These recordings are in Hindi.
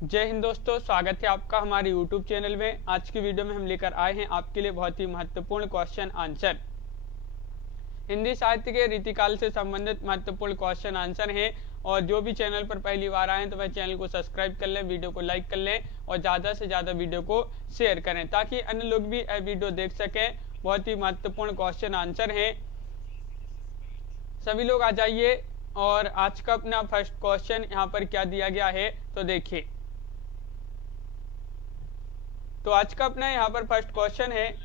जय हिंद दोस्तों, स्वागत है आपका हमारे YouTube चैनल में। आज की वीडियो में हम लेकर आए हैं आपके लिए बहुत ही महत्वपूर्ण क्वेश्चन आंसर। हिंदी साहित्य के रीतिकाल से संबंधित महत्वपूर्ण क्वेश्चन आंसर हैं। और जो भी चैनल पर पहली बार आए हैं तो वह चैनल को सब्सक्राइब कर लें, वीडियो को लाइक कर लें और ज़्यादा से ज़्यादा वीडियो को शेयर करें ताकि अन्य लोग भी यह वीडियो देख सकें। बहुत ही महत्वपूर्ण क्वेश्चन आंसर है, सभी लोग आ जाइए। और आज का अपना फर्स्ट क्वेश्चन यहाँ पर क्या दिया गया है तो देखिए। तो आज का अपना यहाँ पर फर्स्ट क्वेश्चन है,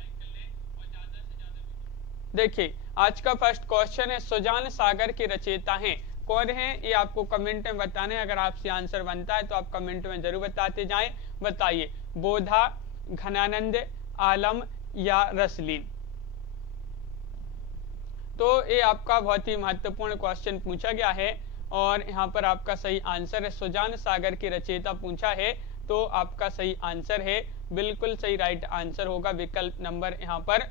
देखिए आज का फर्स्ट क्वेश्चन है, सुजान सागर के रचयिता हैं कौन है, ये आपको कमेंट में बताने। अगर आपसे आंसर बनता है तो आप कमेंट में जरूर बताते जाएं। बताइए, बोधा, घनानंद, आलम या रसलीन। तो ये आपका बहुत ही महत्वपूर्ण क्वेश्चन पूछा गया है और यहाँ पर आपका सही आंसर है सुजान सागर के रचयिता पूछा है। तो आपका सही आंसर है, बिल्कुल सही राइट आंसर होगा विकल्प नंबर यहाँ पर,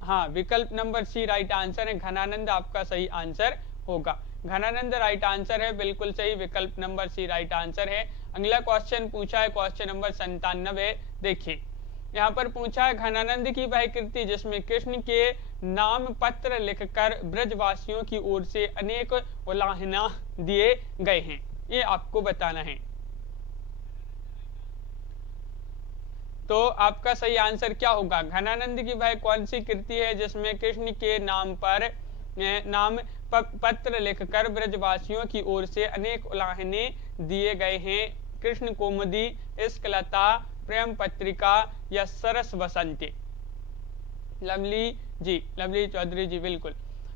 हाँ विकल्प नंबर सी राइट आंसर है। घनानंद आपका सही आंसर होगा, घनानंद राइट आंसर है, बिल्कुल सही, विकल्प नंबर सी राइट आंसर है। अगला क्वेश्चन पूछा है क्वेश्चन नंबर 97। देखिए यहाँ पर पूछा है, घनानंद की वह कृति जिसमें कृष्ण के नाम पत्र लिखकर ब्रजवासियों की ओर से अनेक उलाहना दिए गए हैं, ये आपको बताना है। तो आपका सही आंसर क्या होगा, घनानंद की वह कौन सी कृति है जिसमें कृष्ण के नाम पर पत्र लिखकर ब्रजवासियों की ओर से अनेक उलाहने दिए गए हैं। कृष्ण कौमुदी, इश्कलता, प्रेम पत्रिका या सरस बसंती। लवली जी, लवली चौधरी जी, बिल्कुल।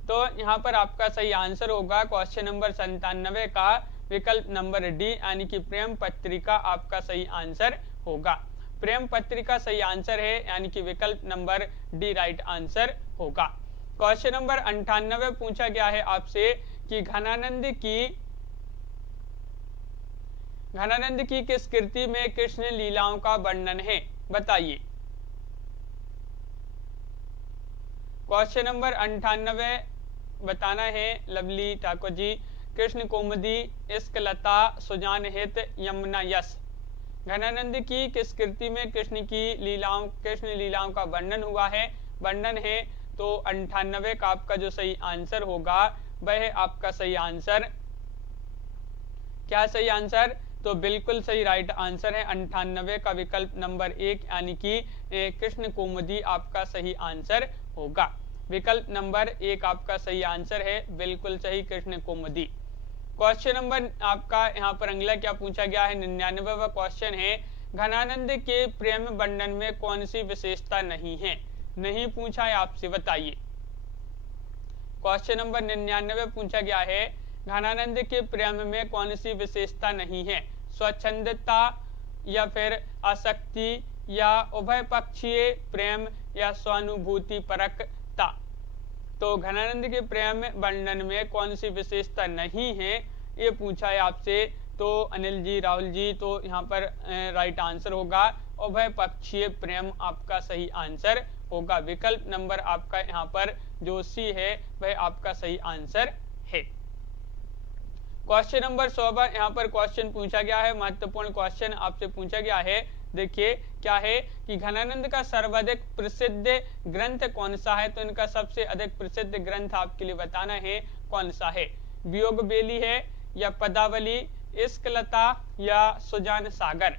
तो यहाँ पर आपका सही आंसर होगा क्वेश्चन नंबर 97 का विकल्प नंबर डी, यानी कि प्रेम पत्रिका आपका सही आंसर होगा। प्रेम पत्रिका सही आंसर है, यानी कि विकल्प नंबर डी राइट आंसर होगा। क्वेश्चन नंबर 98 पूछा गया है आपसे कि घनानंद की किस कृति में कृष्ण लीलाओं का वर्णन है, बताइए। क्वेश्चन नंबर 98 बताना है लवली ठाकुर जी। कृष्ण कौमुदी, इश्कलता, सुजान हित, यमुना यश। घनानंद की किस कृति में कृष्ण लीलाओं का वर्णन है। तो 98 का आपका जो सही आंसर होगा वह आपका सही आंसर, क्या सही आंसर, तो बिल्कुल सही राइट आंसर है 98 का विकल्प नंबर 1, यानी कि कृष्ण कौमुदी आपका सही आंसर होगा। विकल्प नंबर 1 आपका सही आंसर है, बिल्कुल सही, कृष्ण कौमुदी। क्वेश्चन नंबर आपका यहाँ पर अगला क्या पूछा गया है, 99वां क्वेश्चन है, घनानंद के प्रेम वर्णन में कौन सी विशेषता नहीं है, नहीं पूछा है आपसे, बताइए। क्वेश्चन नंबर 99 पूछा गया है, घनानंद के प्रेम में कौन सी विशेषता नहीं है, स्वच्छंदता या फिर आसक्ति या उभय पक्षीय प्रेम या स्वानुभूति परकता। तो घनानंद के प्रेम वर्णन में कौन सी विशेषता नहीं है, ये पूछा है आपसे। तो अनिल जी, राहुल जी, तो यहाँ पर राइट आंसर होगा उभय पक्षीय प्रेम आपका सही आंसर होगा। विकल्प नंबर आपका यहाँ पर जो सी है वह आपका सही आंसर है। क्वेश्चन नंबर 100 यहाँ पर क्वेश्चन पूछा गया है, महत्वपूर्ण क्वेश्चन आपसे पूछा गया है। देखिए क्या है कि घनानंद का सर्वाधिक प्रसिद्ध ग्रंथ कौन सा है। तो इनका सबसे अधिक प्रसिद्ध ग्रंथ आपके लिए बताना है कौन सा है, वियोग बेली है या पदावली, इश्कलता या सुजान सागर।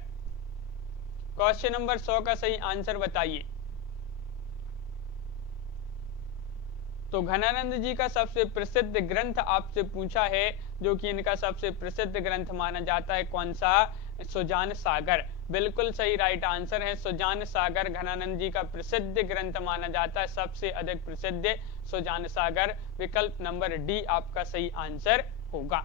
क्वेश्चन नंबर 100 का सही आंसर बताइए। तो घनानंद जी का सबसे प्रसिद्ध ग्रंथ आपसे पूछा है, जो कि इनका सबसे प्रसिद्ध ग्रंथ माना जाता है कौन सा, सुजान सागर। बिल्कुल सही राइट आंसर है, सुजान सागर घनानंद जी का प्रसिद्ध ग्रंथ माना जाता है, सबसे अधिक प्रसिद्ध सुजान सागर। विकल्प नंबर डी आपका सही आंसर होगा।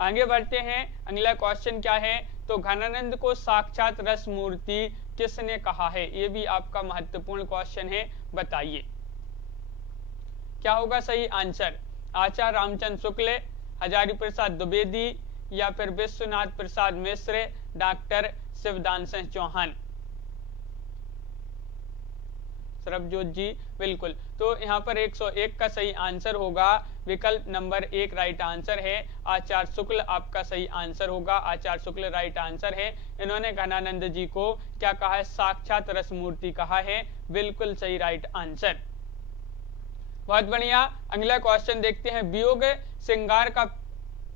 आगे बढ़ते हैं, अगला क्वेश्चन क्या है, तो घनानंद को साक्षात रस मूर्ति किसने कहा है, ये भी आपका महत्वपूर्ण क्वेश्चन है, बताइए। क्या होगा सही आंसर, आचार्य रामचंद्र शुक्ल, हजारी प्रसाद द्विवेदी या फिर विश्वनाथ प्रसाद मिश्र, डॉक्टर शिवदान सिंह चौहान। सरबजोत जी, बिल्कुल। तो यहाँ पर 101 का सही आंसर होगा विकल्प नंबर 1 राइट आंसर है। आचार्य शुक्ल आपका सही आंसर होगा, आचार्य शुक्ल राइट आंसर है। इन्होंने घनानंद जी को क्या कहा है, साक्षात रसमूर्ति कहा है, बिल्कुल सही राइट आंसर। बहुत बढ़िया, अगला क्वेश्चन देखते हैं। वियोग श्रृंगार का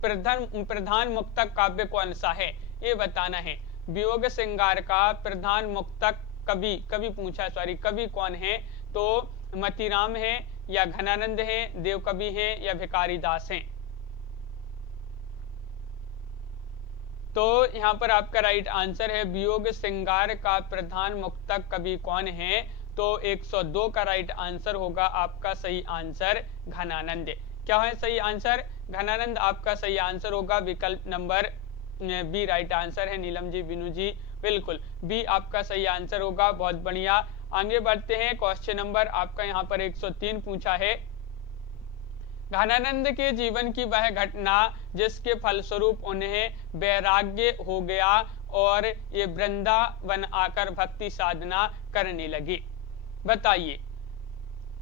प्रधान मुक्तक काव्य कौन सा है, ये बताना है। वियोग श्रृंगार का प्रधान मुक्तक कवि पूछा, सॉरी, कवि कौन है? तो मतीराम है या घनानंद है, देव कवि है या भिखारी दास हैं? तो यहाँ पर आपका राइट आंसर है वियोग श्रृंगार का प्रधान मुक्तक कवि कौन है? तो 102 का राइट आंसर होगा आपका सही आंसर घनानंद। क्या है सही आंसर? घनानंद आपका सही आंसर होगा, विकल्प नंबर बी राइट आंसर है। नीलम जी, बिनू जी, बिल्कुल बी आपका सही आंसर होगा। बहुत बढ़िया, आगे बढ़ते हैं। क्वेश्चन नंबर आपका यहाँ पर 103 पूछा है। घनानंद के जीवन की वह घटना जिसके फलस्वरूप उन्हें वैराग्य हो गया और ये वृंदावन आकर भक्ति साधना करने लगे, बताइए।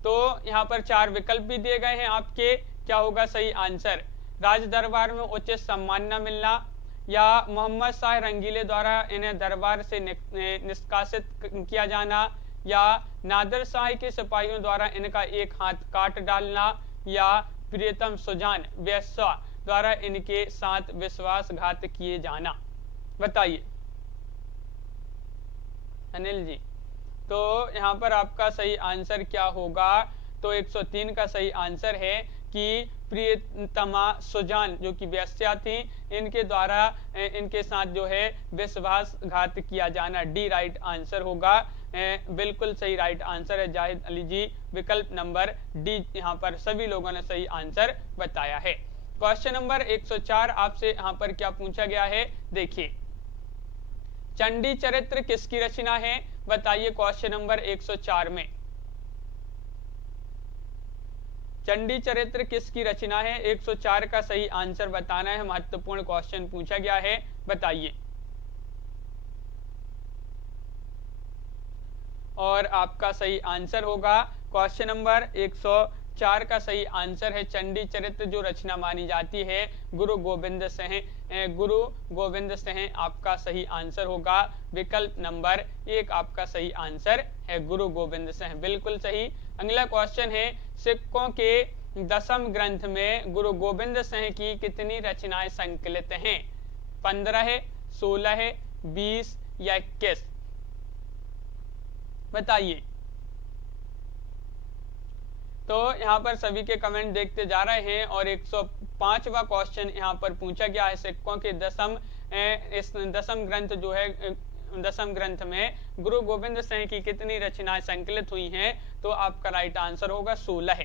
तो यहाँ पर 4 विकल्प भी दिए गए हैं आपके, क्या होगा सही आंसर? राज दरबार में उचित सम्मान न मिलना, या मोहम्मद शाह रंगीले द्वारा इन्हें दरबार से निष्कासित किया जाना, या नादिर शाह के सिपाहियों द्वारा इनका एक हाथ काट डालना, या प्रियतम सुजान वैश्या द्वारा इनके साथ विश्वासघात किए जाना, बताइए अनिल जी। तो यहाँ पर आपका सही आंसर क्या होगा? तो 103 का सही आंसर है कि प्रियतमा सुजान जो कि वैश्या थी, इनके द्वारा इनके साथ जो है विश्वासघात किया जाना, डी राइट आंसर होगा, बिल्कुल सही राइट आंसर है जाहिद अली जी, विकल्प नंबर डी यहाँ पर सभी लोगों ने सही आंसर बताया है। क्वेश्चन नंबर 104 आपसे यहाँ पर क्या पूछा गया है, देखिए। चंडी चरित्र किसकी रचना है, बताइए क्वेश्चन नंबर 104 में। चंडी चरित्र किसकी रचना है? 104 का सही आंसर बताना है, महत्वपूर्ण क्वेश्चन पूछा गया है, बताइए। और आपका सही आंसर होगा क्वेश्चन नंबर 104 का सही आंसर है चंडी चरित्र जो रचना मानी जाती है गुरु गोविंद सिंह, गुरु गोविंद सिंह आपका सही आंसर होगा, विकल्प नंबर 1 आपका सही आंसर है गुरु गोविंद सिंह, बिल्कुल सही। अगला क्वेश्चन है, सिखों के 10वें ग्रंथ में गुरु गोविंद सिंह की कितनी रचनाएं संकलित हैं? 15, 16, 20 या 21, बताइए। तो यहाँ पर सभी के कमेंट देखते जा रहे हैं और 105वां क्वेश्चन यहाँ पर पूछा गया है, सिखों के 10वें ग्रंथ जो है 10वें ग्रंथ में गुरु गोविंद सिंह की कितनी रचनाएं संकलित हुई हैं? तो आपका राइट आंसर होगा 16,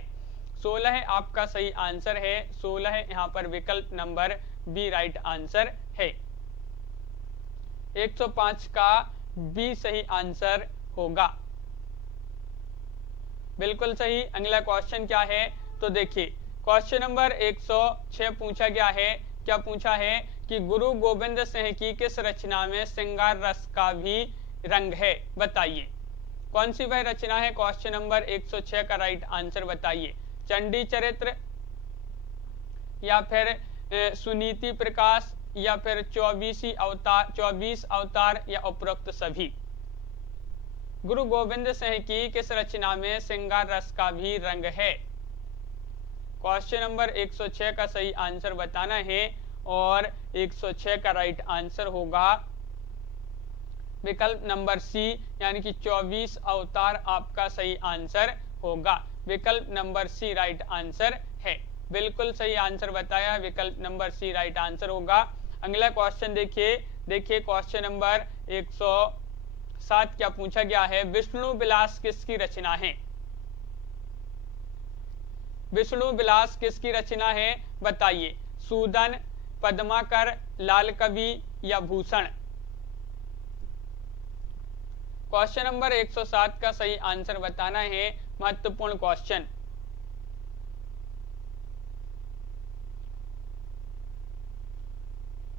16 आपका सही आंसर है, 16 यहाँ पर विकल्प नंबर बी राइट आंसर है। 105 का बी सही आंसर होगा, बिल्कुल सही। अगला क्वेश्चन क्या है? तो देखिए क्वेश्चन नंबर 106 पूछा गया है, क्या पूछा है कि गुरु गोविंद सिंह की किस रचना में श्रृंगार रस का भी रंग है, बताइए। कौन सी वह रचना है? क्वेश्चन नंबर 106 का राइट आंसर बताइए। चंडी चरित्र, या फिर सुनीति प्रकाश, या फिर 24 अवतार या उपरोक्त सभी। गुरु गोविंद सिंह की किस रचना में श्रृंगार रस का भी रंग है? क्वेश्चन नंबर 106 का सही आंसर बताना है और 106 का राइट आंसर होगा विकल्प नंबर सी, यानी कि 24 अवतार आपका सही आंसर होगा, विकल्प नंबर सी राइट आंसर है, बिल्कुल सही आंसर बताया, विकल्प नंबर सी राइट आंसर होगा। अगला क्वेश्चन देखिए क्वेश्चन नंबर 107 क्या पूछा गया है? विष्णु विलास किसकी रचना है? विष्णु विलास किसकी रचना है, बताइए। सूदन, पद्माकर, लाल कवि या भूषण। क्वेश्चन नंबर 107 का सही आंसर बताना है, महत्वपूर्ण क्वेश्चन।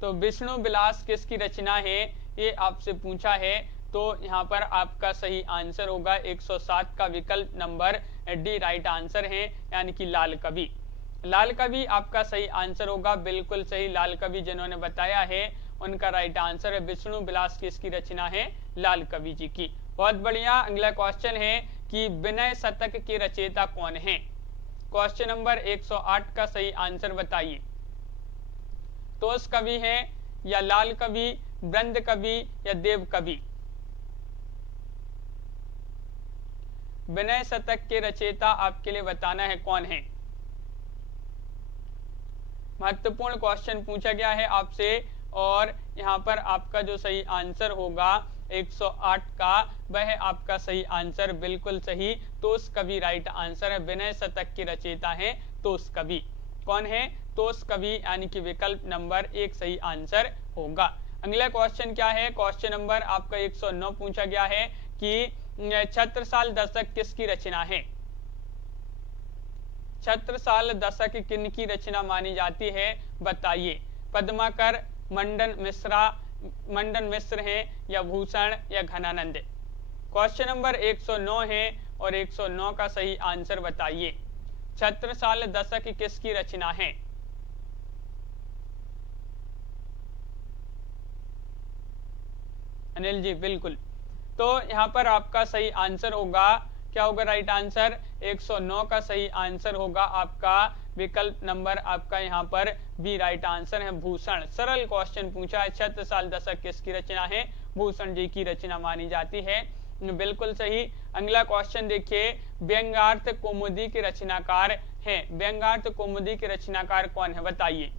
तो विष्णु विलास किसकी रचना है, ये आपसे पूछा है। तो यहाँ पर आपका सही आंसर होगा 107 का विकल्प नंबर डी राइट आंसर है, यानी कि लाल कवि। लाल कवि आपका सही आंसर होगा, बिल्कुल सही। लाल कवि जिन्होंने बताया है उनका राइट आंसर है विष्णु विलास की इसकी रचना है लाल कवि जी की। बहुत बढ़िया। अगला क्वेश्चन है कि विनय शतक के रचयिता कौन है। क्वेश्चन नंबर 108 का सही आंसर बताइए। तोष कवि है या लाल कवि, ब्रंद कवि या देव कवि। विनय शतक के रचयिता आपके लिए बताना है कौन है। महत्वपूर्ण क्वेश्चन पूछा गया है आपसे, और यहाँ पर आपका जो सही आंसर होगा 108 का, वह आपका सही आंसर बिल्कुल सही तोष कवि राइट आंसर है। विनय शतक के रचयिता है तोष कवि। कौन है? तोष कवि, यानी कि विकल्प नंबर 1 सही आंसर होगा। अगला क्वेश्चन क्या है? क्वेश्चन नंबर आपका 109 पूछा गया है कि छत्रसाल दशक किसकी रचना है। छत्रसाल दशक किन की रचना मानी जाती है, बताइए। पद्माकर, मंडन मिश्र है या भूषण या घनानंद। क्वेश्चन नंबर 109 है और 109 का सही आंसर बताइए। छत्रसाल दशक किसकी रचना है। अनिल जी बिल्कुल। तो यहाँ पर आपका सही आंसर होगा, क्या होगा राइट आंसर? 109 का सही आंसर होगा आपका विकल्प नंबर आपका यहाँ पर बी राइट आंसर है भूषण। सरल क्वेश्चन पूछा है, छत्रसाल दशक किसकी रचना है, भूषण जी की रचना मानी जाती है। बिल्कुल सही। अगला क्वेश्चन देखिए, व्यंग्यार्थ कौमुदी के रचनाकार हैं। व्यंग्यार्थ कौमुदी के रचनाकार कौन है, बताइए।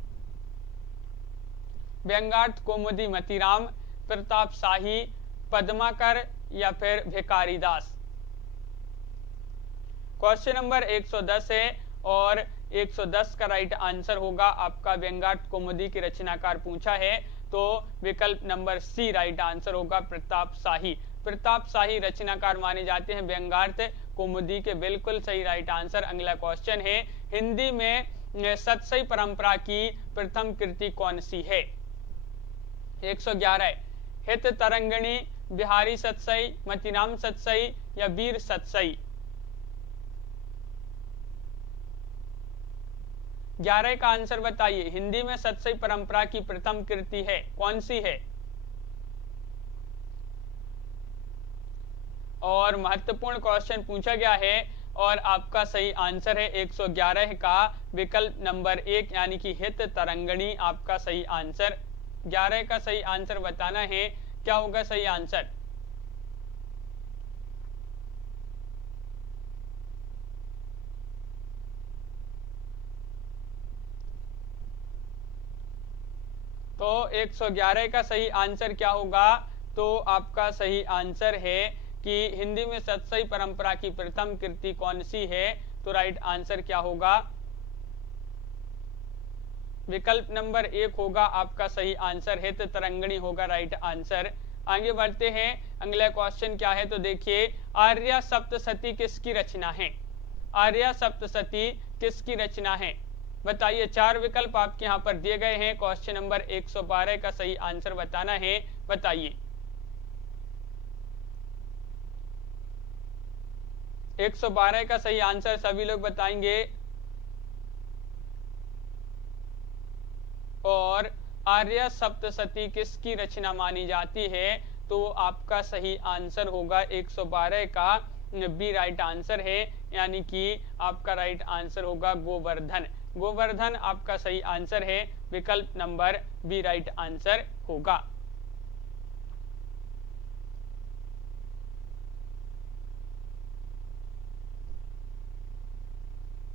व्यंग्यार्थ कौमुदी मतीराम, प्रताप शाही, पद्माकर या फिर भिखारीदास। क्वेश्चन नंबर 110 है और 110 का राइट आंसर होगा आपका व्यंग्यार्थ कौमुदी के रचनाकार पूछा है, तो विकल्प नंबर सी राइट आंसर होगा प्रताप शाही। प्रताप शाही रचनाकार माने जाते हैं व्यंग्यार्थ कौमुदी के। बिल्कुल सही राइट आंसर। अगला क्वेश्चन है, हिंदी में सतसई परंपरा की प्रथम कृति कौन सी है। 111 हित तरंगिणी, बिहारी सतसई, मतीराम सतसई या वीर सतसई। 11 का आंसर बताइए। हिंदी में सतसई परंपरा की प्रथम कृति है, कौन सी है। और महत्वपूर्ण क्वेश्चन पूछा गया है और आपका सही आंसर है 111 का विकल्प नंबर 1, यानी कि हित तरंगिणी आपका सही आंसर। 11 का सही आंसर बताना है, क्या होगा सही आंसर। तो 111 का सही आंसर क्या होगा, तो आपका सही आंसर है कि हिंदी में सतसई परंपरा की प्रथम कृति कौन सी है, तो राइट आंसर क्या होगा, विकल्प नंबर 1 होगा आपका सही आंसर। हित तरंगिणी होगा राइट आंसर। आगे बढ़ते हैं, अगला क्वेश्चन क्या है, तो देखिए आर्या सप्तशती किसकी रचना है। आर्या सप्तशती किसकी रचना है, बताइए। 4 विकल्प आपके यहाँ पर दिए गए हैं। क्वेश्चन नंबर 112 का सही आंसर बताना है, बताइए। 112 का सही आंसर सभी लोग बताएंगे। और आर्य सप्तशती किसकी रचना मानी जाती है, तो आपका सही आंसर होगा 112 का बी राइट आंसर है, यानी कि आपका राइट आंसर होगा गोवर्धन। गोवर्धन आपका सही आंसर है, विकल्प नंबर बी राइट आंसर होगा।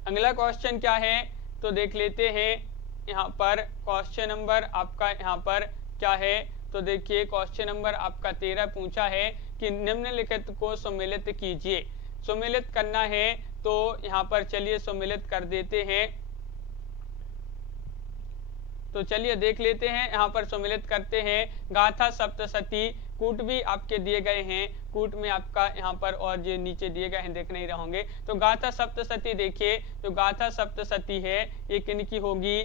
अगला क्वेश्चन क्या है, तो देख लेते हैं। यहाँ पर क्वेश्चन नंबर आपका यहाँ पर क्या है, तो देखिए क्वेश्चन नंबर आपका 13 पूछा है कि निम्नलिखित को सम्मिलित कीजिए। सम्मिलित करना है, तो यहाँ पर चलिए सम्मिलित कर देते हैं। तो चलिए देख लेते हैं, यहाँ पर सम्मिलित करते हैं। गाथा सप्तशती कूट भी आपके दिए गए हैं, कूट में आपका यहाँ पर और जो नीचे दिए गए हैं देख नहीं रहोगे। तो गाथा सप्तशती देखिए, तो गाथा सप्तशती है ये किन की होगी,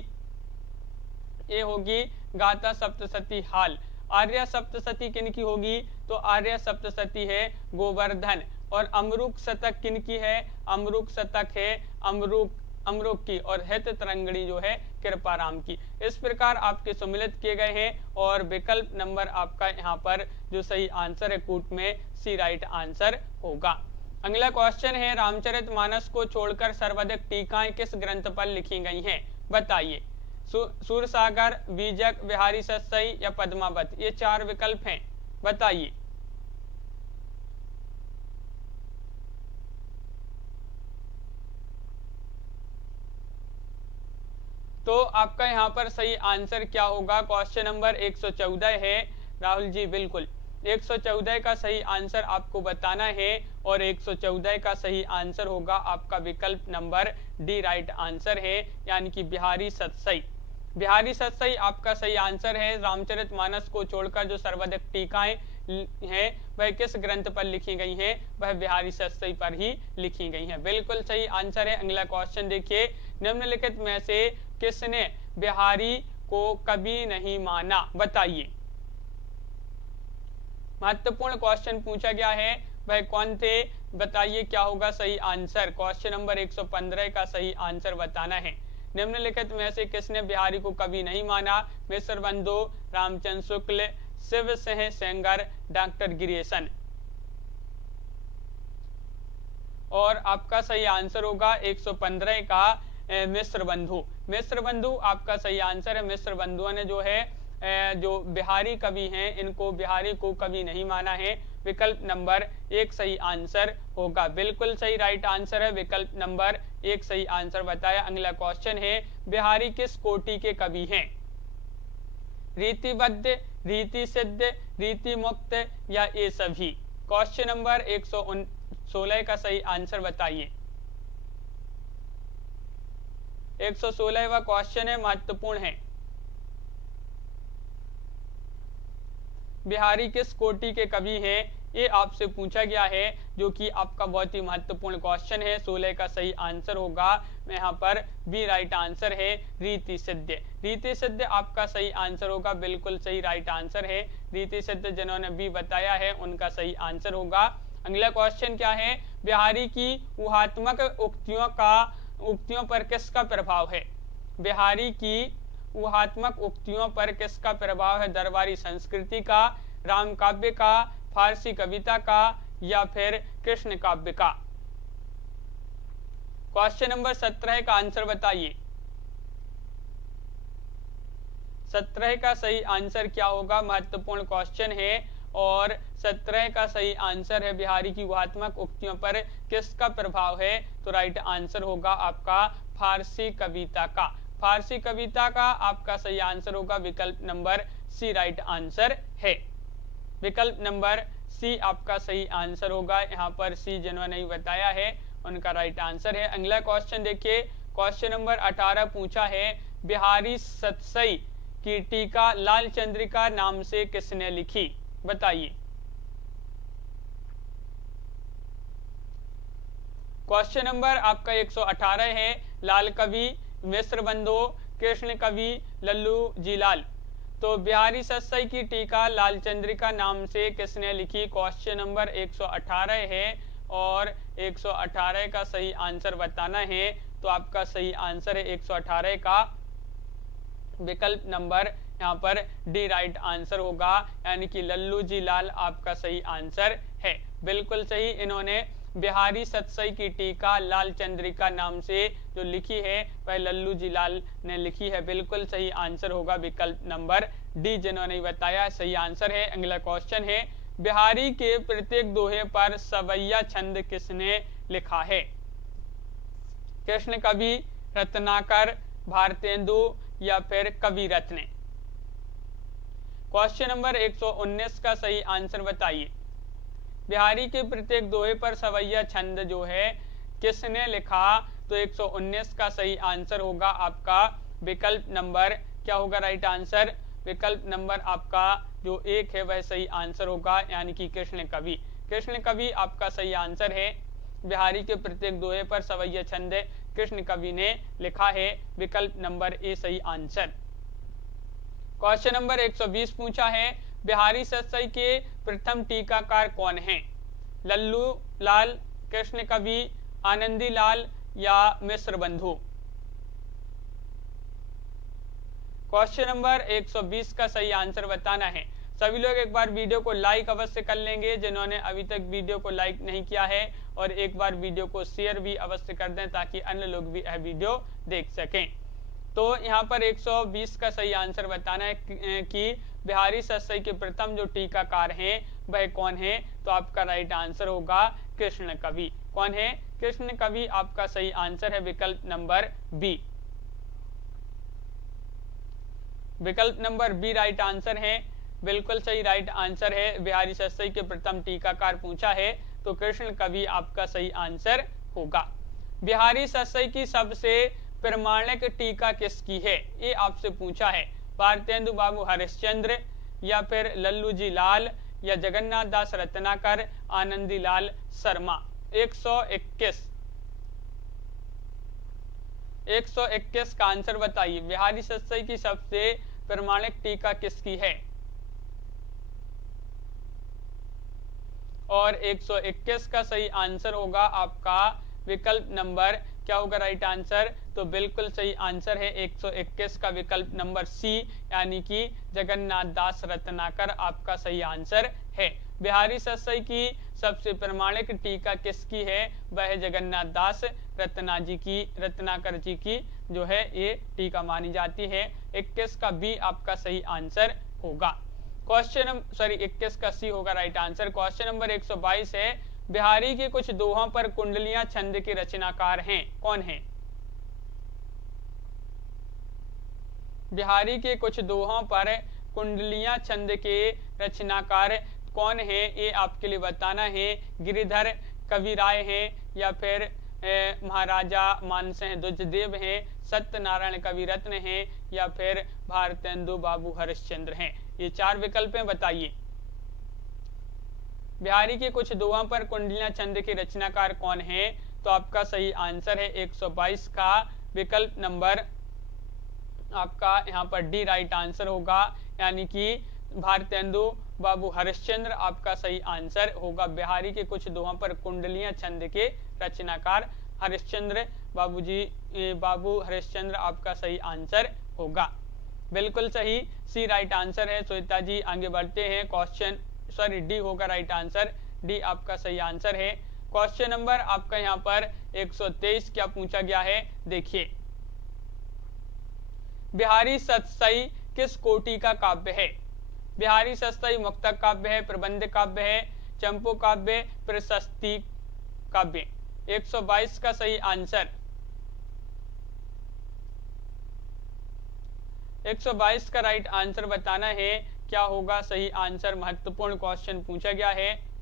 ये होगी गाथा सप्तशती हाल। आर्य सप्तशती किनकी होगी? तो आर्य सप्तशती है गोवर्धन। और अमरुक शतक किनकी है? अमरुक शतक है अमरुक की। और हित तरंगिणी जो है कृपाराम की। इस प्रकार आपके सम्मिलित किए गए हैं और विकल्प नंबर आपका यहाँ पर जो सही आंसर है कूट में सी राइट आंसर होगा। अगला क्वेश्चन है, रामचरितमानस को छोड़कर सर्वाधिक टीकाएं किस ग्रंथ पर लिखी गई हैं? बताइए। सूरसागर, बीजक, बिहारी सतसई या पद्मावत, ये चार विकल्प हैं, बताइए। तो आपका यहाँ पर सही आंसर क्या होगा? क्वेश्चन नंबर 114 है राहुल जी, बिल्कुल 114 का सही आंसर आपको बताना है और 114 का सही आंसर होगा आपका विकल्प नंबर डी राइट आंसर है, यानी कि बिहारी सतसई। बिहारी सतसई आपका सही आंसर है। रामचरितमानस को छोड़कर जो सर्वाधिक टीकाएं हैं वह किस ग्रंथ पर लिखी गई हैं? वह बिहारी सतसई पर ही लिखी गई हैं। बिल्कुल सही आंसर है। अगला क्वेश्चन देखिए, निम्नलिखित में से किसने बिहारी को कभी नहीं माना? बताइए। महत्वपूर्ण क्वेश्चन पूछा गया है, वह कौन थे? बताइए क्या होगा सही आंसर। क्वेश्चन नंबर 115 का सही आंसर बताना है। निम्नलिखित में से किसने बिहारी को कभी नहीं माना? मिश्र बंधु, रामचंद्र शुक्ल, शिव सिंह सेंगर, डॉक्टर गिरीशन। और आपका सही आंसर होगा 115 का मिश्र बंधु। मिश्र बंधु आपका सही आंसर है। मिश्र बंधुओं ने जो है जो बिहारी कवि हैं इनको बिहारी को कभी नहीं माना है। विकल्प नंबर 1 सही आंसर होगा। बिल्कुल सही राइट आंसर है, विकल्प नंबर 1 सही आंसर बताया। अगला क्वेश्चन है, बिहारी किस कोटि के कवि हैं? रीतिबद्ध, रीति सिद्ध, रीति मुक्त या ये सभी? क्वेश्चन नंबर 116 का सही आंसर बताइए। 116वां क्वेश्चन है, महत्वपूर्ण है। बिहारी किस कोटि के कवि हैं? ये आपसे पूछा गया है, जो कि आपका बहुत ही महत्वपूर्ण क्वेश्चन है। 16 का सही आंसर होगा यहाँ पर बी राइट आंसर है, रीति सिद्ध। रीति सिद्ध आपका सही आंसर होगा, बिल्कुल सही राइट आंसर है। रीति सिद्ध जिन्होंने बी बताया है उनका सही आंसर होगा। अगला क्वेश्चन क्या है, बिहारी की ऊहात्मक उक्तियों पर किसका प्रभाव है? बिहारी की ऊहात्मक उक्तियों पर किसका प्रभाव है? दरबारी संस्कृति का, राम काव्य का, फारसी कविता का या फिर कृष्ण काव्य का? क्वेश्चन नंबर 17 का आंसर बताइए। 17 का सही आंसर क्या होगा? महत्वपूर्ण क्वेश्चन है और 17 का सही आंसर है, बिहारी की ऊहात्मक उक्तियों पर किसका प्रभाव है? तो राइट आंसर होगा आपका फारसी कविता का। फारसी कविता का आपका सही आंसर होगा, विकल्प नंबर सी राइट आंसर है। विकल्प नंबर सी आपका सही आंसर होगा। यहाँ पर सी जिन्होंने नहीं बताया है उनका राइट आंसर है। अगला क्वेश्चन देखिए, क्वेश्चन नंबर 18 पूछा है, बिहारी सतसई की टीका लाल चंद्रिका नाम से किसने लिखी? बताइए। क्वेश्चन नंबर आपका 118 है, लाल कवि, मिश्र बंधु, कृष्ण कवि, लल्लू जीलाल। तो बिहारी सतसई की टीका लाल चंद्रिका नाम से किसने लिखी? क्वेश्चन नंबर 118 है और 118 का सही आंसर बताना है। तो आपका सही आंसर है 118 का विकल्प नंबर यहाँ पर डी राइट आंसर होगा, यानी कि लल्लू जी लाल आपका सही आंसर है। बिल्कुल सही, इन्होंने बिहारी सतसई की टीका लाल चंद्रिका नाम से जो लिखी है वह लल्लू जी लाल ने लिखी है। बिल्कुल सही आंसर होगा विकल्प नंबर डी, जिन्होंने बताया सही आंसर है। अगला क्वेश्चन है, बिहारी के प्रत्येक दोहे पर सवैया छंद किसने लिखा है? कृष्ण कवि, रत्नाकर, भारतेंदु या फिर कवि रत्न? क्वेश्चन नंबर 119 का सही आंसर बताइए। बिहारी के प्रत्येक दोहे पर सवैया छंद जो है किसने लिखा? तो 119 का सही आंसर होगा आपका विकल्प नंबर क्या होगा राइट आंसर? विकल्प नंबर आपका जो 1 है वह सही आंसर होगा, यानी कि कृष्ण कवि। कृष्ण कवि आपका सही आंसर है। बिहारी के प्रत्येक दोहे पर सवैया छंद कृष्ण कवि ने लिखा है। विकल्प नंबर ए सही आंसर। क्वेश्चन नंबर 120 पूछा है, बिहारी सतसई के प्रथम टीकाकार कौन हैं? लल्लू लाल, कृष्ण कवि, आनंदी लाल या मिश्र बंधु? क्वेश्चन नंबर 120 का सही आंसर बताना है। सभी लोग एक बार वीडियो को लाइक अवश्य कर लेंगे जिन्होंने अभी तक वीडियो को लाइक नहीं किया है, और एक बार वीडियो को शेयर भी अवश्य कर दें ताकि अन्य लोग भी यह वीडियो देख सकें। तो यहाँ पर 120 का सही आंसर बताना है कि बिहारी सतसई के प्रथम जो टीकाकार हैं वह कौन है? तो आपका राइट आंसर होगा कृष्ण कवि। कौन है? कृष्ण कवि आपका सही आंसर है, विकल्प नंबर बी। विकल्प नंबर बी राइट आंसर है, बिल्कुल सही राइट आंसर है। बिहारी सतसई के प्रथम टीकाकार पूछा है तो कृष्ण कवि आपका सही आंसर होगा। बिहारी सतसई की सबसे प्रमाणिक टीका किसकी है? ये आपसे पूछा है। भारतेंदु बाबू हरिश्चंद्र, या फिर लल्लू जी लाल, या जगन्नाथ दास रत्नाकर, आनंदी लाल शर्मा। 121 का आंसर बताइए। बिहारी सतसई की सबसे प्रमाणिक टीका किसकी है? और 121 का सही आंसर होगा आपका विकल्प नंबर, क्या होगा राइट आंसर? तो बिल्कुल सही आंसर है 121 का विकल्प नंबर सी, यानी कि जगन्नाथ दास रत्नाकर आपका सही आंसर है। बिहारी सतसई की सबसे प्रमाणिक टीका किसकी है? वह जगन्नाथ दास रत्नाकर जी की जो है ये टीका मानी जाती है। 21 का बी आपका सही आंसर होगा। क्वेश्चन 21 का सी होगा राइट आंसर। क्वेश्चन नंबर 122 है, बिहारी के कुछ दोहों पर कुंडलियां छंद के रचनाकार हैं, कौन है? बिहारी के कुछ दोहों पर कुंडलियां छंद के रचनाकार कौन है? ये आपके लिए बताना है। गिरिधर कविराय हैं, या फिर महाराजा मानसिंह द्विजदेव हैं, सत्यनारायण कविरत्न हैं, या फिर भारतेंदु बाबू हरिश्चंद्र हैं। ये 4 विकल्प हैं, बताइए। बिहारी के कुछ दोहों पर कुंडलियां छंद के रचनाकार कौन है? तो आपका सही आंसर है 122 का विकल्प नंबर आपका यहाँ पर डी राइट आंसर होगा, यानी कि भारतेंदु बाबू हरिश्चंद्र आपका सही आंसर होगा। बिहारी के कुछ दोहों पर कुंडलियां छंद के रचनाकार हरिश्चंद्र बाबू हरिश्चंद्र आपका सही आंसर होगा। बिल्कुल सही, सी राइट आंसर है। श्वेता जी आगे बढ़ते हैं। डी होगा राइट आंसर, डी आपका सही आंसर है। क्वेश्चन नंबर आपका यहाँ पर 123 क्या पूछा गया है, देखिए। बिहारी सतसई किस कोटि का काव्य है? बिहारी सतसई मुक्तक काव्य है, प्रबंध काव्य है, चंपू काव्य, प्रशस्ति काव्य। 122 का सही आंसर 122 का राइट आंसर बताना है, क्या होगा सही आंसर? महत्वपूर्ण क्वेश्चन पूछा गया है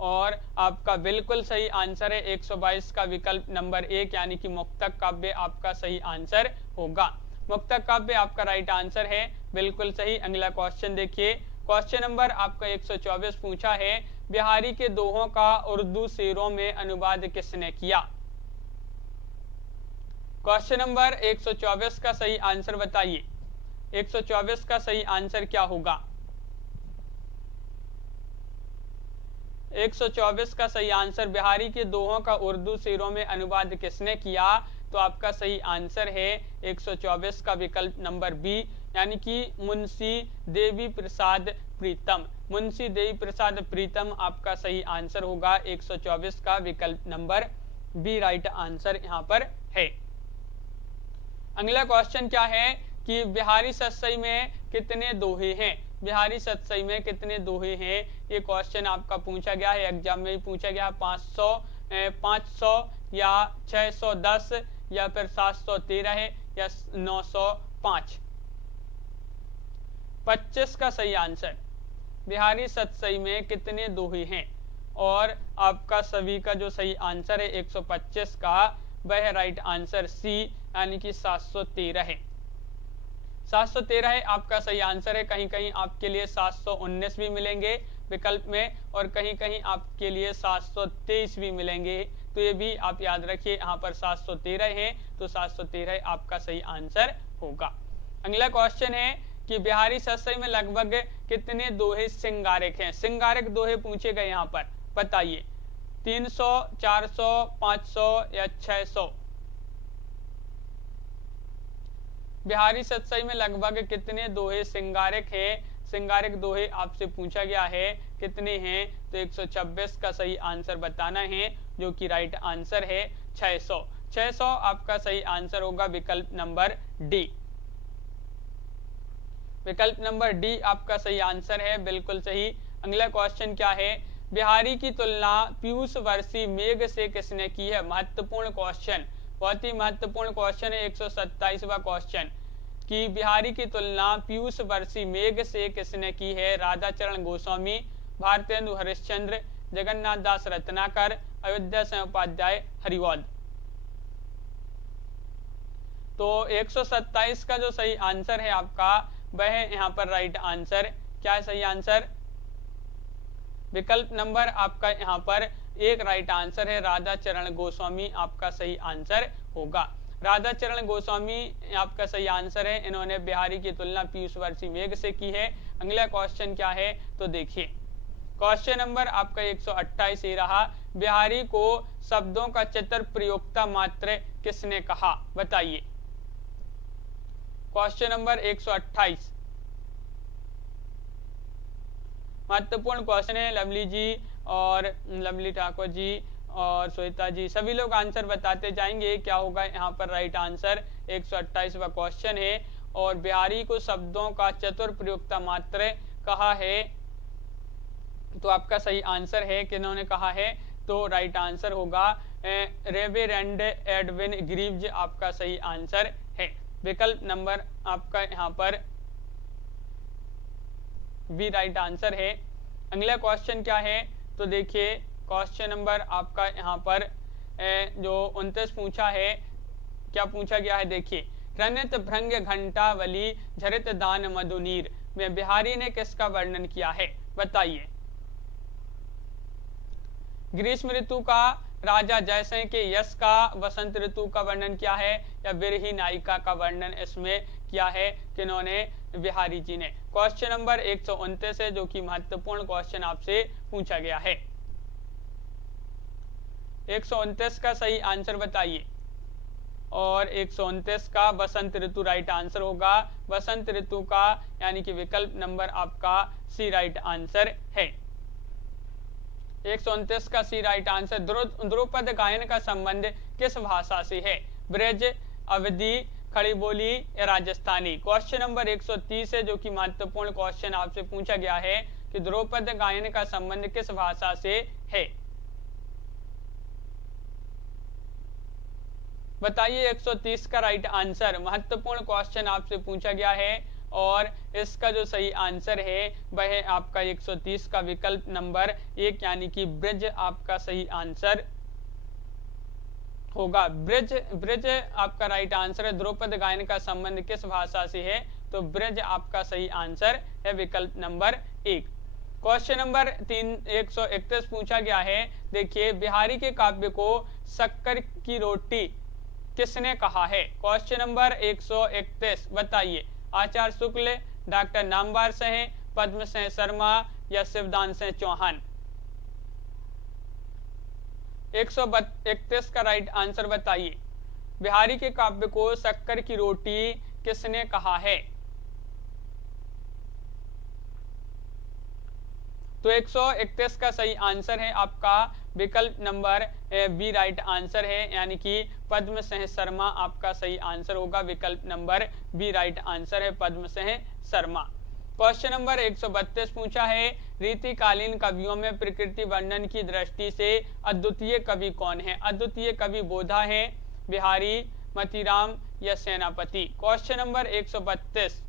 और आपका बिल्कुल सही आंसर है 122 का विकल्प नंबर 1, यानी कि मुक्तक काव्य आपका सही आंसर होगा। मुक्तक काव्य आपका राइट आंसर है, बिल्कुल सही। अगला क्वेश्चन देखिए। क्वेश्चन नंबर आपका 124 पूछा है, बिहारी के दोहों का उर्दू शेरों में अनुवाद किसने किया? क्वेश्चन नंबर 124 का सही आंसर बताइए। 124 का सही आंसर क्या होगा? 124 का सही आंसर, बिहारी के दोहों का उर्दू शेरों में अनुवाद किसने किया? तो आपका सही आंसर है 124 का विकल्प नंबर बी, यानी कि मुंशी देवी प्रसाद प्रीतम। मुंशी देवी प्रसाद प्रीतम आपका सही आंसर होगा। 124 का विकल्प नंबर बी राइट आंसर यहाँ पर है। अगला क्वेश्चन क्या है कि बिहारी सतसई में कितने दोहे हैं? बिहारी सतसई में कितने दोहे हैं? ये क्वेश्चन आपका पूछा गया है, एग्जाम में भी पूछा गया। 500 या 610 या फिर 713 है या 905। 25 का सही आंसर, बिहारी सतसई में कितने दोहे हैं? और आपका सभी का जो सही आंसर है 125 का, वह राइट आंसर सी, यानी कि 713 है। 713 है आपका सही आंसर है। कहीं कहीं आपके लिए 719 भी मिलेंगे विकल्प में, और कहीं कहीं आपके लिए 723 भी मिलेंगे, तो ये भी आप याद रखिए। यहाँ पर 713 है तो 713 आपका सही आंसर होगा। अगला क्वेश्चन है कि बिहारी सतसई में लगभग कितने दोहे सिंगारिक हैं। सिंगारिक दोहे पूछे गए यहाँ पर, बताइए 300, 400, 500 या 600। बिहारी सतसई में लगभग कितने दोहे सिंगारिक हैं? सिंगारिक दोहे आपसे पूछा गया है, कितने हैं? तो 126 का सही आंसर बताना है, जो कि राइट आंसर है 600। 600 आपका सही आंसर होगा विकल्प नंबर डी। विकल्प नंबर डी आपका सही आंसर है, बिल्कुल सही। अगला क्वेश्चन क्या है? बिहारी की तुलना पीयूष वर्षी मेघ से किसने की है? महत्वपूर्ण क्वेश्चन, बहुत ही महत्वपूर्ण क्वेश्चन है। 127वां क्वेश्चन कि बिहारी की तुलना पीयूष वर्षी मेघ से किसने की है? राधाचरण गोस्वामी, भारतेंदु हरिश्चंद्र, जगन्नाथ दास रत्नाकर, अयोध्या सिंह उपाध्याय, हरिवंश। तो 127 का जो सही आंसर है आपका, वह है यहाँ पर राइट आंसर। क्या है सही आंसर? विकल्प नंबर आपका यहाँ पर एक राइट आंसर है, राधाचरण गोस्वामी आपका सही आंसर होगा। राधाचरण गोस्वामी आपका सही आंसर है। इन्होंने बिहारी की तुलना पीयूष वर्षी मेघ से की है। अगला क्वेश्चन क्या है तो देखिए, क्वेश्चन नंबर आपका 128 ही रहा। बिहारी को शब्दों का चतुर प्रयोक्ता मात्र किसने कहा? बताइए। क्वेश्चन नंबर 128 महत्वपूर्ण क्वेश्चन है। लवली जी और लवली ठाकुर जी और श्वेता जी सभी लोग आंसर बताते जाएंगे। क्या होगा यहाँ पर राइट आंसर? 128वां क्वेश्चन है। और बिहारी को शब्दों का चतुर प्रयोक्ता मात्र कहा है, तो आपका सही आंसर है कि इन्होंने कहा है, तो राइट आंसर होगा रेवेरेंड एडविन ग्रीव्स आपका सही आंसर है। विकल्प नंबर आपका यहाँ पर बी राइट आंसर है। अगला क्वेश्चन क्या है तो देखिए, क्वेश्चन नंबर आपका यहाँ पर जो 29 पूछा है, क्या पूछा गया है देखिए। रणित भृंग घंटावली झरित दान मधुनीर में बिहारी ने किसका वर्णन किया है? बताइए। ग्रीष्म ऋतु का, राजा जयसिंह के यश का, वसंत ऋतु का वर्णन किया है, या विरही नायिका का वर्णन इसमें किया है किन्होंने? बिहारी जी ने। क्वेश्चन नंबर 129 है, जो कि महत्वपूर्ण क्वेश्चन आपसे पूछा गया है। 129 का सही आंसर बताइए। और 129 का वसंत ऋतु राइट आंसर होगा। वसंत ऋतु का यानी कि विकल्प नंबर आपका सी राइट आंसर है। 129 का सी राइट आंसर। ध्रुपद गायन का संबंध किस भाषा से है? ब्रज, अवधी, खड़ी बोली या राजस्थानी? क्वेश्चन नंबर 130 है, जो कि महत्वपूर्ण क्वेश्चन आपसे पूछा गया है कि ध्रुपद गायन का संबंध किस भाषा से है? बताइए 130 का राइट आंसर। महत्वपूर्ण क्वेश्चन आपसे पूछा गया है और इसका जो सही आंसर है वह है आपका 130 का विकल्प नंबर 1 यानी कि ब्रज आपका सही आंसर होगा। ब्रज आपका राइट आंसर है। ध्रुपद गायन का संबंध किस भाषा से है? तो ब्रज आपका सही आंसर है, विकल्प नंबर 1। क्वेश्चन नंबर 131 पूछा गया है। देखिए, बिहारी के काव्य को शक्कर की रोटी किसने कहा है? क्वेश्चन नंबर 131 बताइए। आचार्य शुक्ल, डॉक्टर नामवर सिंह, पद्म सिंह शर्मा या शिवदान सिंह चौहान? 131 का राइट आंसर बताइए। बिहारी के काव्य को शक्कर की रोटी किसने कहा है? तो 131 का सही आंसर है आपका विकल्प नंबर बी राइट आंसर है, यानी कि पद्म सिंह शर्मा आपका सही आंसर होगा। विकल्प नंबर बी राइट आंसर है, पद्म सिंह शर्मा। क्वेश्चन नंबर 132 पूछा है। रीतिकालीन कवियों में प्रकृति वर्णन की दृष्टि से अद्वितीय कवि कौन है? अद्वितीय कवि बोधा है, बिहारी, मतीराम या सेनापति? क्वेश्चन नंबर 132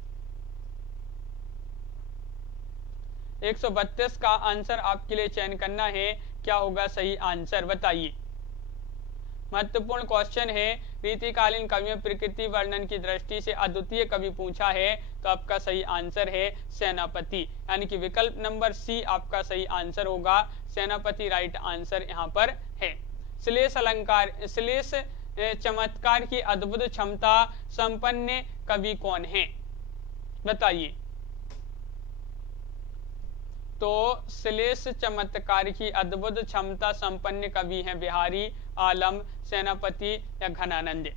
का आंसर आपके लिए चयन करना है। क्या होगा सही आंसर बताइए। महत्वपूर्ण क्वेश्चन है। रीतिकालीन कवियों प्रकृति वर्णन की दृष्टि से अद्वितीय कवि पूछा है, तो आपका सही आंसर है सेनापति, यानी कि विकल्प नंबर सी आपका सही आंसर होगा। सेनापति राइट आंसर यहाँ पर है। श्लेष अलंकार, श्लेष चमत्कार की अद्भुत क्षमता संपन्न कवि कौन है? बताइए। तो श्लेष चमत्कार की अद्भुत क्षमता संपन्न कवि हैं बिहारी, आलम, सेनापति या घनानंद।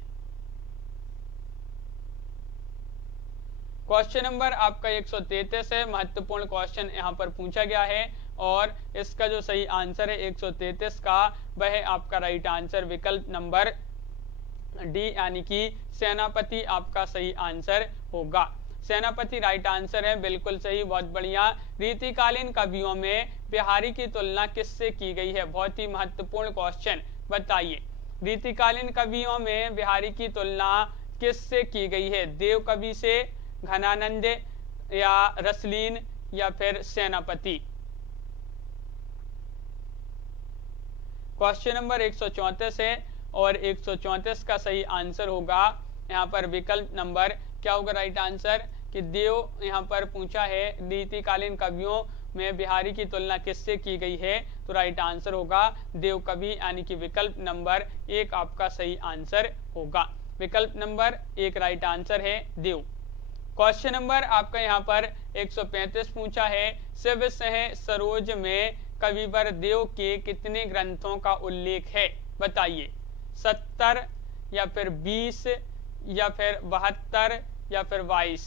क्वेश्चन नंबर आपका 133 है, महत्वपूर्ण क्वेश्चन यहाँ पर पूछा गया है और इसका जो सही आंसर है 133 का, वह आपका राइट आंसर विकल्प नंबर डी यानी कि सेनापति आपका सही आंसर होगा। सेनापति राइट आंसर है, बिल्कुल सही, बहुत बढ़िया। रीतिकालीन कवियों में बिहारी की तुलना किससे की गई है? बहुत ही महत्वपूर्ण क्वेश्चन, बताइए। रीतिकालीन कवियों में बिहारी की तुलना किससे की गई है? देव कवि से, घनानंद या रसलीन या फिर सेनापति? क्वेश्चन नंबर 134 है और 134 का सही आंसर होगा यहाँ पर विकल्प नंबर क्या होगा राइट आंसर कि देव। यहाँ पर पूछा है रीतिकालीन कवियों में बिहारी की तुलना किससे की गई है, तो राइट आंसर होगा देव कवि यानी कि विकल्प नंबर 1 आपका सही आंसर होगा। विकल्प नंबर 1 राइट आंसर है देव। क्वेश्चन नंबर आपका यहाँ पर 135 पूछा है, शिव सह सरोज में कविवर देव के कितने ग्रंथों का उल्लेख है? बताइए। 70 या फिर 20 या फिर 72 या फिर 22?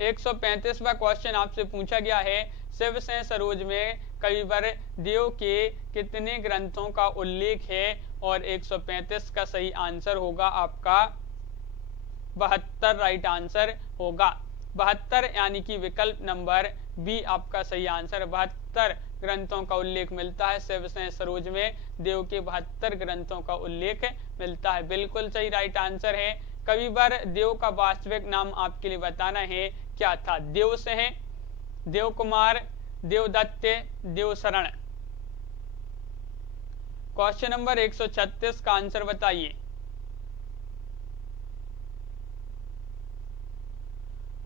135वां क्वेश्चन आपसे पूछा गया है, शिव सह सरोज में कविवर देव के कितने ग्रंथों का उल्लेख है? और 135 का सही आंसर होगा आपका 72 राइट आंसर होगा। 72 यानी कि विकल्प नंबर बी आपका सही आंसर। 72 ग्रंथों का उल्लेख मिलता है शिव सह सरोज में, देव के 72 ग्रंथों का उल्लेख मिलता है, बिल्कुल सही राइट आंसर है। कविवर देव का वास्तविक नाम आपके लिए बताना है, क्या था? देव सह, देव कुमार, देवदत्त, देवशरण? क्वेश्चन नंबर 136 का आंसर बताइए।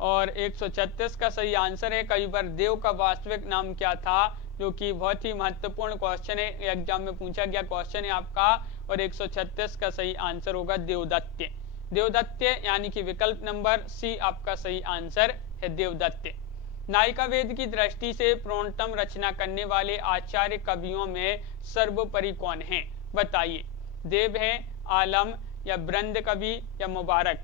और 136 का सही आंसर है कविवर देव का वास्तविक नाम क्या था, जो कि बहुत ही महत्वपूर्ण क्वेश्चन है, एग्जाम में पूछा गया क्वेश्चन है आपका। और 136 का सही आंसर होगा देवदत्त। देवदत्त यानी कि विकल्प नंबर सी आपका सही आंसर है देवदत्त। नायिका वेद की दृष्टि से पूर्णतम रचना करने वाले आचार्य कवियों में सर्वोपरि कौन है? बताइए। देव है, आलम या ब्रंद कवि या मुबारक?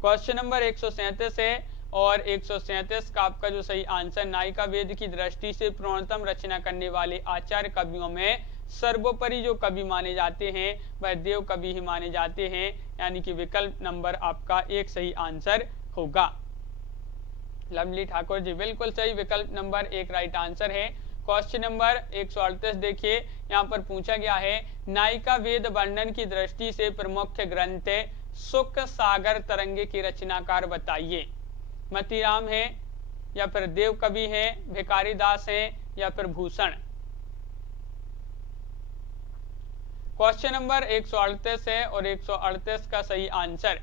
क्वेश्चन नंबर 137 है और 137 का आपका जो सही आंसर, नायिका वेद की दृष्टि से पूर्णतम रचना करने वाले आचार्य कवियों में सर्वोपरि जो कवि माने जाते हैं वह देव कवि ही माने जाते हैं, यानी कि विकल्प नंबर आपका 1 सही आंसर होगा। लवली ठाकुर जी बिल्कुल सही, विकल्प नंबर 1 राइट आंसर है। क्वेश्चन नंबर 138 देखिए, यहाँ पर पूछा गया है, नायिका वेद वर्णन की दृष्टि से प्रमुख ग्रंथ सुख सागर तरंगे की रचनाकार बताइए। मतीराम है या फिर देव कवि है, भिखारी दास है या फिर भूषण? क्वेश्चन नंबर 138 है और 138 का सही आंसर,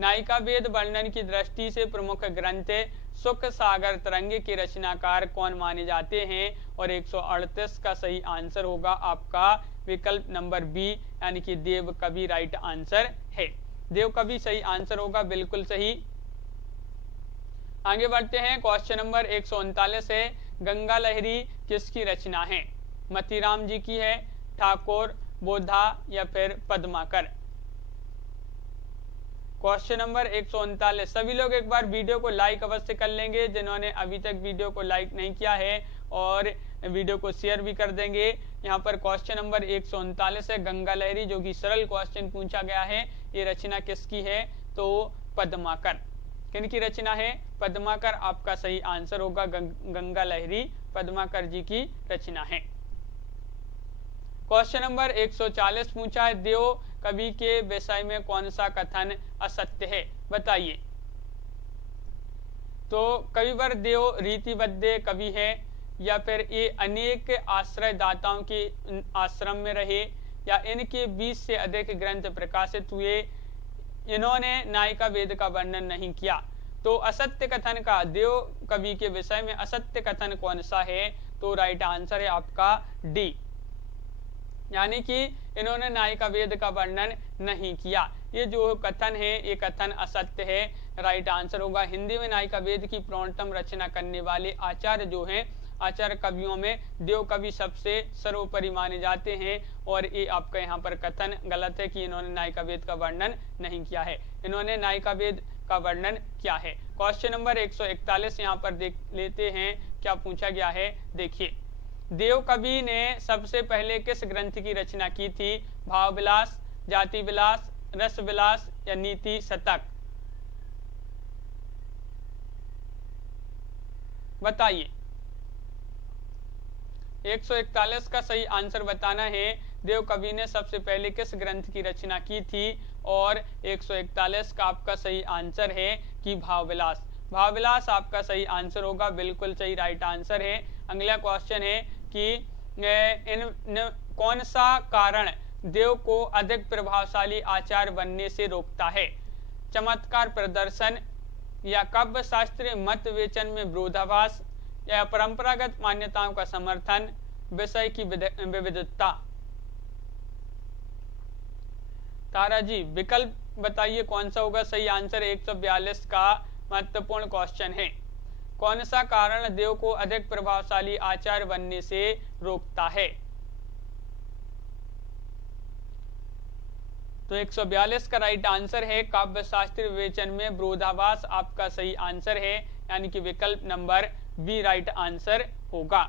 नायिका वेद वर्णन की दृष्टि से प्रमुख ग्रंथ सुख सागर तरंगे के रचनाकार कौन माने जाते हैं? और 138 का सही आंसर होगा आपका विकल्प नंबर बी यानी कि देव कवि राइट आंसर है। देव कवि सही आंसर होगा, बिल्कुल सही। आगे बढ़ते हैं। क्वेश्चन नंबर 139 है, गंगा लहरी किसकी रचना है? मतीराम जी की है, ठाकुर, बोधा या फिर पद्माकर? क्वेश्चन नंबर 139, सभी लोग एक बार वीडियो को लाइक अवश्य कर लेंगे जिन्होंने अभी तक वीडियो को लाइक नहीं किया है, और वीडियो को शेयर भी कर देंगे। यहाँ पर क्वेश्चन नंबर 139 है, गंगा लहरी, जो कि सरल क्वेश्चन पूछा गया है। ये रचना किसकी है? तो पद्माकर। किनकी रचना है? पद्माकर आपका सही आंसर होगा। गंगा लहरी पद्माकर जी की रचना है। क्वेश्चन नंबर 140 पूछा है, देव कवि के विषय में कौन सा कथन असत्य है? बताइए। तो कविवर देव रीतिबद्ध कवि है, या फिर ये अनेक आश्रयदाताओं के आश्रम में रहे, या इनके 20 से अधिक ग्रंथ प्रकाशित हुए, इन्होंने नायिका वेद का वर्णन नहीं किया। तो असत्य कथन का, देव कवि के विषय में असत्य कथन कौन सा है? तो राइट आंसर है आपका डी, यानी कि इन्होंने नायिका वेद का वर्णन नहीं किया। ये जो कथन है ये कथन असत्य है, राइट आंसर होगा। हिंदी में नायिका वेद की प्रौढ़तम रचना करने वाले आचार्य जो हैं, आचार्य कवियों में देव कवि सबसे सर्वोपरि माने जाते हैं, और ये आपका यहाँ पर कथन गलत है कि इन्होंने नायिका वेद का वर्णन नहीं किया है। इन्होंने नायिका वेद का वर्णन किया है। क्वेश्चन नंबर 141 यहाँ पर देख लेते हैं क्या पूछा गया है। देखिए, देव कवि ने सबसे पहले किस ग्रंथ की रचना की थी? भाव विलास, जाति विलास, रस विलास या नीति शतक? बताइए। 141 का सही आंसर बताना है। देव कवि ने सबसे पहले किस ग्रंथ की रचना की थी? और 141 का आपका सही आंसर है कि भावविलास। भावविलास आपका सही आंसर होगा, बिल्कुल सही राइट आंसर है। अगला क्वेश्चन है कि कौन सा कारण देव को अधिक प्रभावशाली आचार्य बनने से रोकता है? चमत्कार प्रदर्शन, या काव्य शास्त्रीय मत विवेचन में विरोधाभास, या परंपरागत मान्यताओं का समर्थन, विषय की विविधता? तारा जी विकल्प बताइए कौन सा होगा सही आंसर। 142 का महत्वपूर्ण क्वेश्चन है। कौन सा कारण देव को अधिक प्रभावशाली आचार्य बनने से रोकता है? तो 142 का राइट आंसर है काव्य शास्त्रीय विवेचन में विरोधाभास आपका सही आंसर है, यानी कि विकल्प नंबर बी राइट आंसर होगा।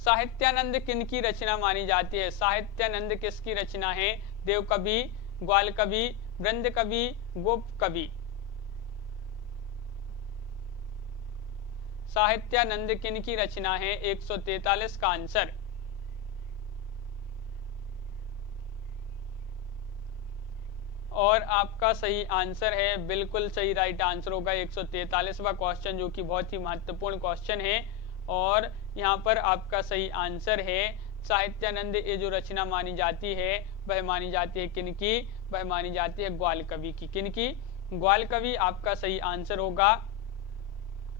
साहित्यानंद किनकी रचना मानी जाती है? साहित्यानंद किसकी रचना है? देव कवि, ग्वाल कवि, वृंद कवि, गोप कवि? साहित्यानंद किनकी रचना है? 143 का आंसर। और आपका सही आंसर है, बिल्कुल सही राइट आंसर होगा 143वां क्वेश्चन, जो कि बहुत ही महत्वपूर्ण क्वेश्चन है। और यहाँ पर आपका सही आंसर है साहित्यानंद ये जो रचना मानी जाती है वह मानी जाती है किनकी? वह मानी जाती है ग्वाल कवि की। किनकी? ग्वाल कवि आपका सही आंसर होगा,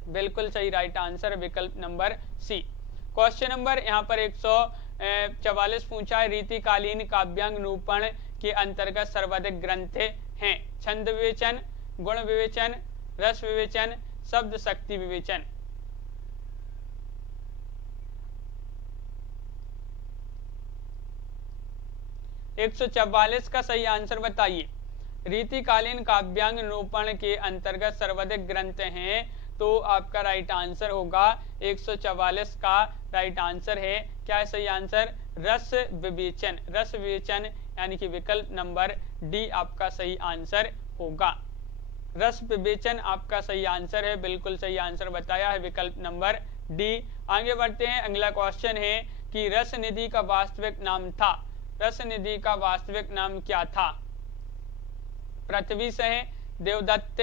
बिल्कुल सही राइट आंसर विकल्प नंबर सी। क्वेश्चन नंबर यहाँ पर 144 पूछा है, रीतिकालीन काव्यांग निरूपण के अंतर्गत सर्वाधिक ग्रंथ हैं? छंद विवेचन, गुण विवेचन, रस विवेचन, शब्द शक्ति विवेचन? एक 144 का सही आंसर बताइए। रीतिकालीन काव्यांग निरूपण के अंतर्गत सर्वाधिक ग्रंथ हैं, तो आपका राइट आंसर होगा 144 का राइट आंसर है। क्या है सही आंसर? रस विवेचन। रस विवेचन यानी कि विकल्प नंबर डी आपका सही आंसर होगा। रस विवेचन आपका सही आंसर है, बिल्कुल सही आंसर बताया है विकल्प नंबर डी। आगे बढ़ते हैं। अगला क्वेश्चन है कि रस निधि का वास्तविक नाम था? रस निधि का वास्तविक नाम क्या था? पृथ्वी सह, देवदत्त,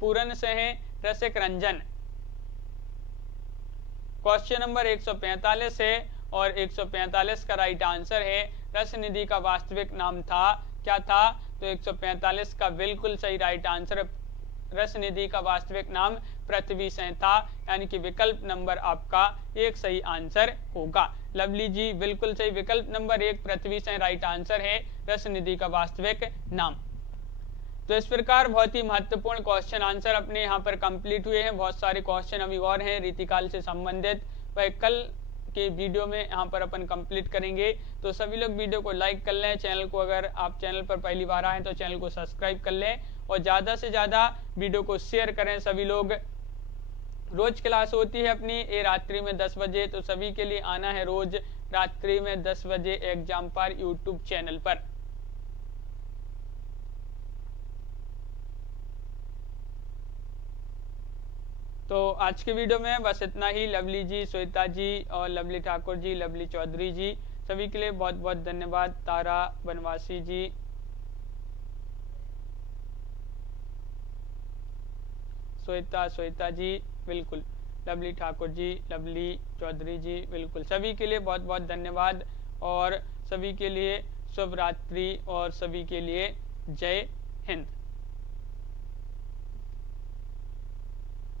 पूरन सह, रसिक रंजन? क्वेश्चन नंबर 145 है और 145 का राइट आंसर है रस निधि का वास्तविक नाम था। क्या था? तो 145 का बिल्कुल सही राइट आंसर, रस निधि का वास्तविक नाम पृथ्वी सेन था, यानी कि विकल्प नंबर आपका एक सही आंसर होगा। लवली जी बिल्कुल सही, विकल्प नंबर 1 पृथ्वी सेन राइट आंसर है रस निधि का वास्तविक नाम। तो इस प्रकार बहुत ही महत्वपूर्ण क्वेश्चन आंसर अपने यहाँ पर कंप्लीट हुए हैं। बहुत सारे क्वेश्चन अभी और हैं रीतिकाल से संबंधित, वह कल के वीडियो में यहाँ पर अपन कंप्लीट करेंगे। तो सभी लोग वीडियो को लाइक कर लें, चैनल को अगर आप चैनल पर पहली बार आए तो चैनल को सब्सक्राइब कर लें और ज़्यादा से ज़्यादा वीडियो को शेयर करें सभी लोग। रोज क्लास होती है अपनी ये रात्रि में 10 बजे, तो सभी के लिए आना है रोज रात्रि में 10 बजे एग्जाम पर यूट्यूब चैनल पर। तो आज के वीडियो में बस इतना ही। लवली जी, श्वेता जी और लवली ठाकुर जी, लवली चौधरी जी, सभी के लिए बहुत बहुत धन्यवाद। तारा बनवासी जी, श्वेता जी बिल्कुल, लवली ठाकुर जी, लवली चौधरी जी बिल्कुल, सभी के लिए बहुत बहुत धन्यवाद और सभी के लिए शुभ रात्रि और सभी के लिए जय हिंद।